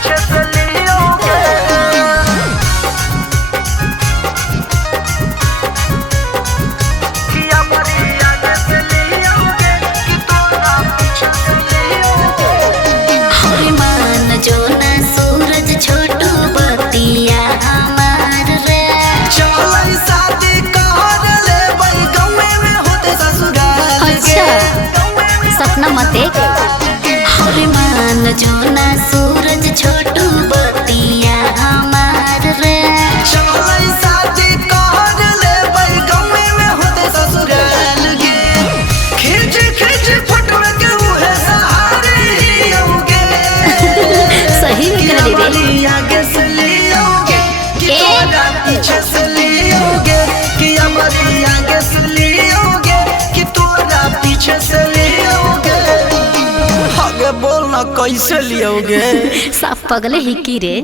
पीछे से लियोगे। कि हमारी आगे से लियोगे कि तोरा पीछे से लियोगे। हरे मान जो ना सूरज छोटू बतिया हमार रे। चल शादी कर ले बई गाँव में होते ससुराल के। सपना मत देख। हरे मान जो ना सूरज छोटू बतिया हमार रे। चल शादी कर ले बई गाँव में होते ससुराल के। खींच खींच फोटो के उहे सहारे हियोगे। सही में कर ले रे। आगे से लियोगे कि तोरा पीछे से लियोगे। कि हमारी आगे से लियोगे कि तोरा पीछे से लियोगे। आगे बोलना कैसे लियोगे। साफ पगले ही की रे।